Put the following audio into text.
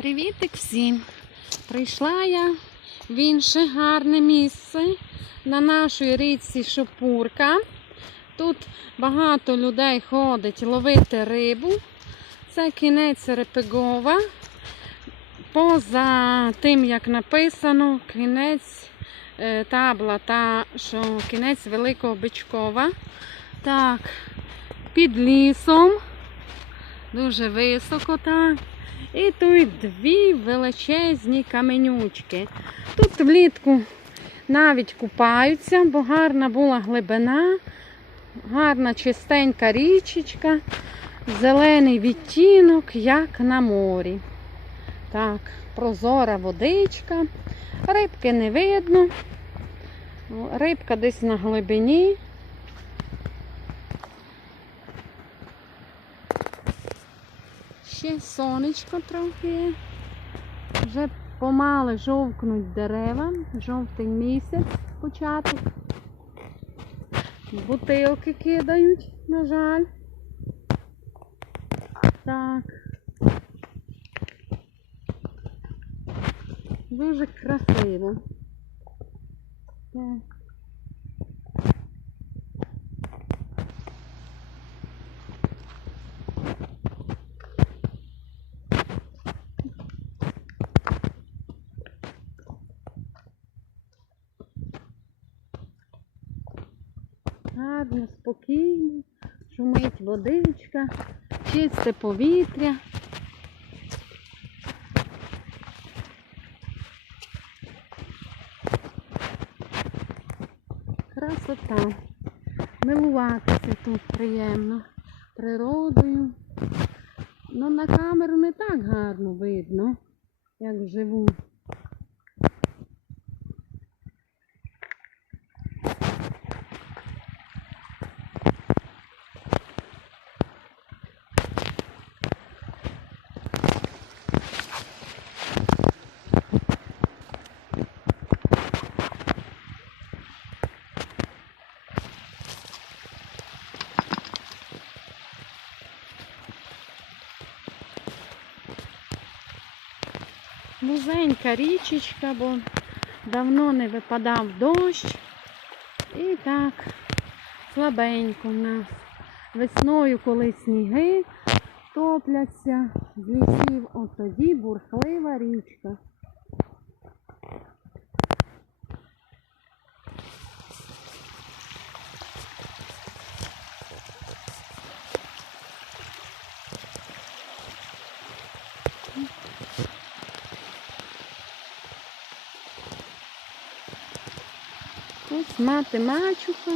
Привітик всім! Прийшла я в інше гарне місце на нашій річці Шопурка. Тут багато людей ходить ловити рибу. Це кінець Репегова. Поза тим, як написано, кінець е, табла та що кінець Великого Бичкова. Так, під лісом. Дуже високо так. І тут дві величезні каменючки. Тут влітку навіть купаються, бо гарна була глибина, гарна чистенька річечка, зелений відтінок, як на морі. Так, прозора водичка, рибки не видно. Рибка десь на глибині. Ще сонечко трохи. Вже помали жовкнуть дерева. Жовтень місяць початок. Бутилки кидають, на жаль. Так. Дуже красиво. Так. Гарно, спокійно, шумить водичка, чисте повітря. Красота. Милуватися тут приємно природою. Ну, на камеру не так гарно видно, як вживу. Вузенька річечка, бо давно не випадав дощ. І так, слабенько в нас. Весною, коли сніги топляться з лісів, от тоді бурхлива річка. Ось мати мачуха.